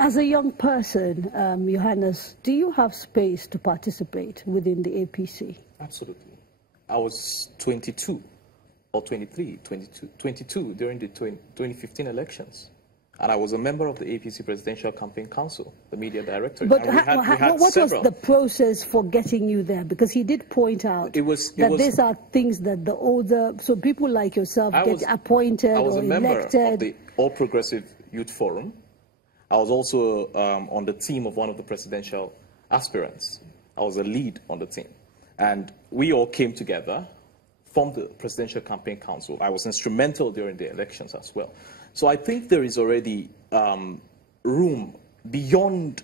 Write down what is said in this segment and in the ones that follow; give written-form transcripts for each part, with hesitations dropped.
As a young person, Johannes, do you have space to participate within the APC? Absolutely. I was 22 or 23, 22 during the 2015 elections. And I was a member of the APC Presidential Campaign Council, the media director. But what was the process for getting you there? Because he did point out that these are things that the older, so people like yourself get appointed or elected. I was a member of the All Progressive Youth Forum. I was also on the team of one of the presidential aspirants. I was a lead on the team. And we all came together, formed the Presidential Campaign Council. I was instrumental during the elections as well. So I think there is already room beyond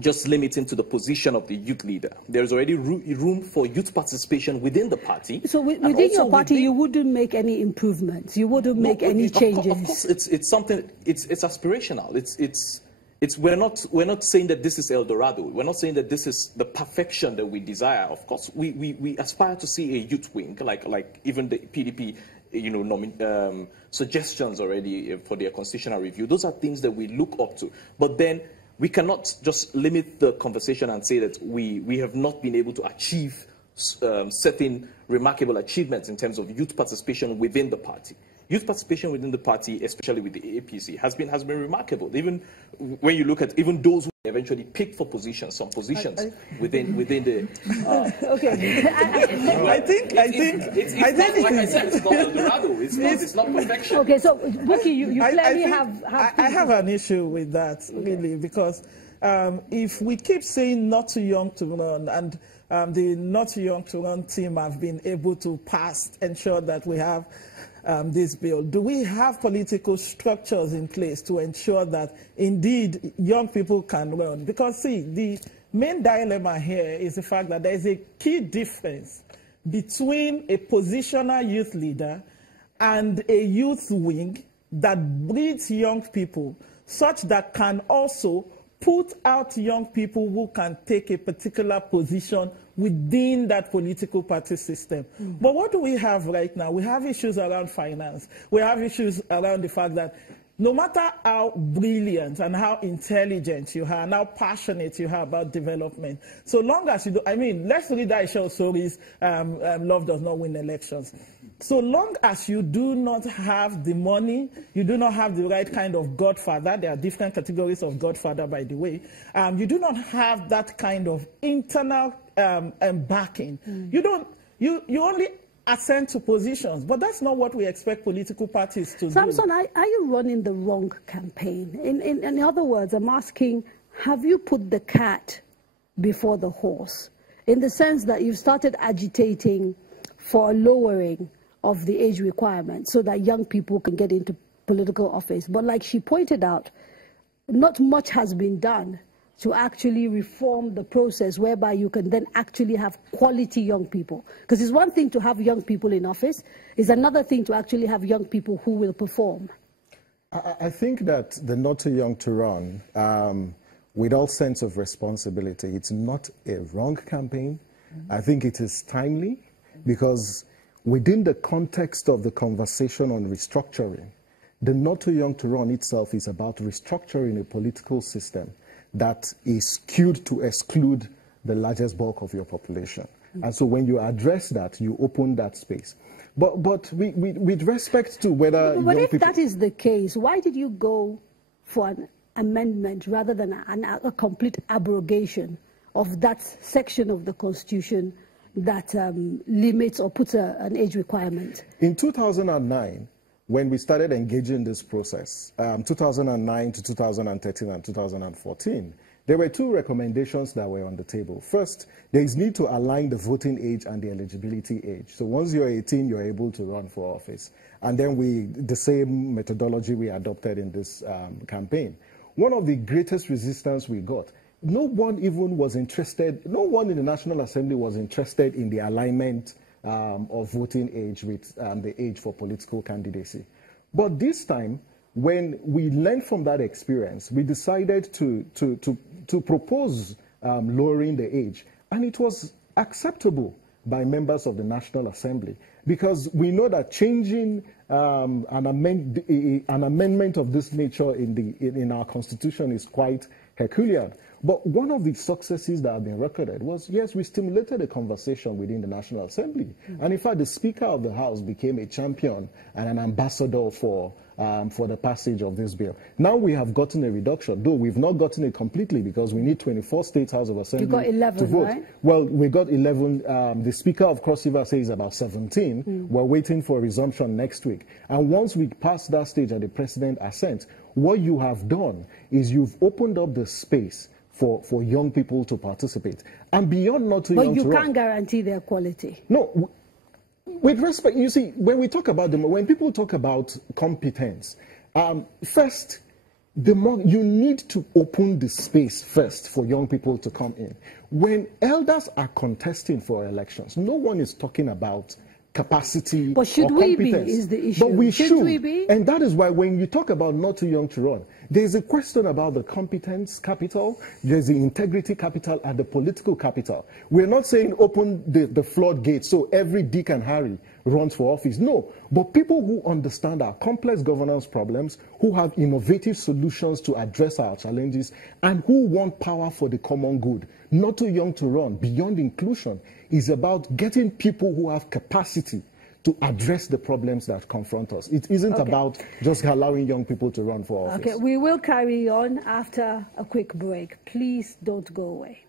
just limiting to the position of the youth leader. There's already room for youth participation within the party. So within your party, you wouldn't make any improvements? You wouldn't make any changes? Of course, it's something, it's aspirational. We're not saying that this is El Dorado. We're not saying that this is the perfection that we desire. Of course, we aspire to see a youth wing, like even the PDP, suggestions already for their constitutional review. Those are things that we look up to. But then we cannot just limit the conversation and say that we have not been able to achieve certain remarkable achievements in terms of youth participation within the party. Youth participation within the party, especially with the APC, has been remarkable. Even when you look at even those who eventually picked for positions, some positions within the. Okay. I think like I said, it's not El Dorado. It's not perfection. Okay, so Buki, you clearly have. I have an issue with that, really, because if we keep saying not too young to run, and the not too young to run team have been able to ensure that we have this bill, do we have political structures in place to ensure that indeed young people can run? Because see, the main dilemma here is the fact that there is a key difference between a positional youth leader and a youth wing that breeds young people such that can also put out young people who can take a particular position within that political party system. But what do we have right now? We have issues around finance. We have issues around the fact that no matter how brilliant and how intelligent you are and how passionate you are about development, so long as you do, let's read Aisha Osori's Love Does Not Win Elections. So long as you do not have the money, you do not have the right kind of godfather, there are different categories of godfather, by the way, you do not have that kind of internal backing. You only ascend to positions, but that's not what we expect political parties to do. Samson, are you running the wrong campaign? In other words, I'm asking, have you put the cat before the horse? In the sense that you've started agitating for a lowering of the age requirement so that young people can get into political office. But like she pointed out, not much has been done to actually reform the process whereby you can then actually have quality young people. Because it's one thing to have young people in office, it's another thing to actually have young people who will perform. I think that the Not Too Young to Run, with all sense of responsibility, it's not a wrong campaign. I think it is timely because within the context of the conversation on restructuring, the Not Too Young to Run itself is about restructuring a political system that is skewed to exclude the largest bulk of your population. And so when you address that, you open that space. But with respect to whether But if that is the case, why did you go for an amendment rather than a complete abrogation of that section of the Constitution that limits or puts an age requirement? In 2009, when we started engaging this process, 2009 to 2013 and 2014, there were two recommendations that were on the table. First, there is need to align the voting age and the eligibility age. So once you're 18, you're able to run for office. And then the same methodology we adopted in this campaign. One of the greatest resistance we got, no one even was interested, no one in the National Assembly was interested in the alignment of voting age with the age for political candidacy. But this time, when we learned from that experience, we decided to propose lowering the age. And it was acceptable by members of the National Assembly because we know that changing an amendment of this nature in our Constitution is quite Herculean. But one of the successes that have been recorded was, yes, we stimulated a conversation within the National Assembly. And in fact, the Speaker of the House became a champion and an ambassador for the passage of this bill. Now we have gotten a reduction, though we've not gotten it completely because we need 24 State House of Assembly you got 11, to vote. Right? Well, we got 11. The Speaker of Cross River says about 17. We're waiting for a resumption next week. And once we pass that stage and the President assents, what you have done is you've opened up the space for young people to participate. And beyond not too young to run. But you can't guarantee their quality. No. With respect, you see, when we talk about when people talk about competence, first, you need to open the space first for young people to come in. When elders are contesting for elections, no one is talking about capacity but should or we competence. Be is the issue. But we should. We be? And that is why when you talk about not too young to run, there's a question about the competence capital, there's the integrity capital, and the political capital. We're not saying open the floodgates so every Dick and Harry runs for office. No, but people who understand our complex governance problems, who have innovative solutions to address our challenges, and who want power for the common good. Not too young to run, beyond inclusion, is about getting people who have capacity to address the problems that confront us. It isn't about just allowing young people to run for office. Okay, we will carry on after a quick break. Please don't go away.